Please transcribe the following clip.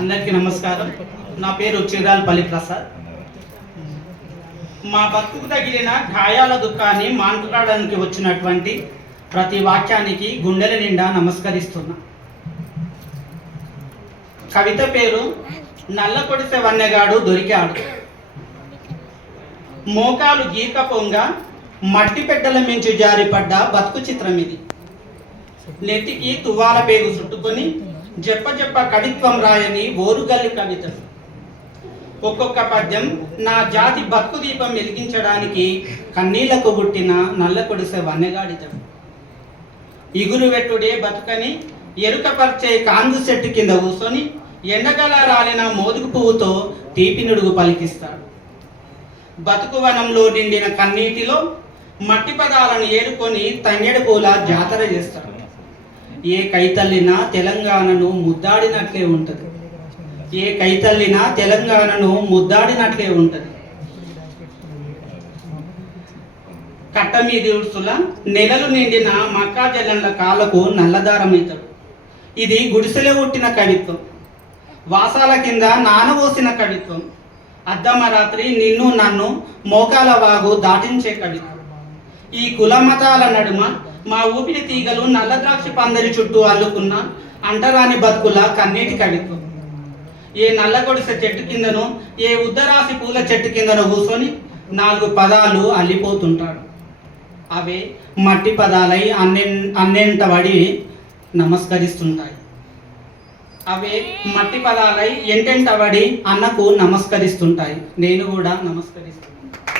అందరికీ నమస్కారం. నా పేరు చిరాల్పల్లి ప్రసాద్. మా బతుకు తగిలిన గాయాల దుఃఖాన్ని మాట్లాడడానికి వచ్చినటువంటి ప్రతి వాక్యానికి గుండెల నిండా నమస్కరిస్తున్నా. కవిత పేరు నల్ల కొడిసె వన్నెగాడు దొరికాడు. మోకాలు గీక పొంగ మట్టి పెట్టెల మించి జారిపడ్డ బతుకు చిత్రం ఇది నెత్తికి తువ్వాల పేగు చుట్టుకొని జప్ప జప్ప కవిత్వం రాయని ఓరుగల్లి కవితలు ఒక్కొక్క పద్యం నా జాతి బతుకు దీపం వెలిగించడానికి కన్నీళ్ళకు పుట్టిన నల్ల కొడిసే వన్నెగాడితడు ఇగురు వెట్టుడే బతుకని ఎరుకపరిచే కాంగు చెట్టు కింద కూర్చొని ఎండగల రాలిన మోదుగు పువ్వుతో తీపినుడుగు పలికిస్తాడు. బతుకు వనంలో నిండిన కన్నీటిలో మట్టి పదాలను ఏరుకొని తంగెడు పూల జాతర చేస్తాడు. ఏ కైతల్లినా తెలంగాణను ముద్దాడినట్లే ఉంటుంది. ఏ కైతల్లినా తెలంగాణను ముద్దాడినట్లే ఉంటుంది. కట్టమీది ఉడుసుల నెలలు నిండిన మక్కా జల్లంల కాళ్ళకు నల్లదారమవుతాడు ఇది గుడిసెలో పుట్టిన కవిత్వం. వాసాల కింద నానబోసిన కవిత్వం. అద్దమరాత్రి నిన్ను నన్ను మోకాల వాగు దాటించే కవిత్వం. ఈ కుల మతాల నడుమ మా ఊపిరి తీగలు నల్ల ద్రాక్ష చుట్టూ అల్లుకున్న అంటరాని బతుకుల కన్నీటి కవిత్వం ఏ నల్లగొడిసె చెట్టు కిందనో ఏ ఉద్దరాసి పూల చెట్టు కిందనో కూర్చొని నాలుగు పదాలు అల్లిపోతుంటాడు. అవే మట్టి పదాలై అన్నె అన్నెంట పడి నమస్కరిస్తుంటాయి. అవే మట్టి పదాలై ఎంటెంట పడి అన్నకు నమస్కరిస్తుంటాయి. నేను కూడా నమస్కరిస్తున్నాను.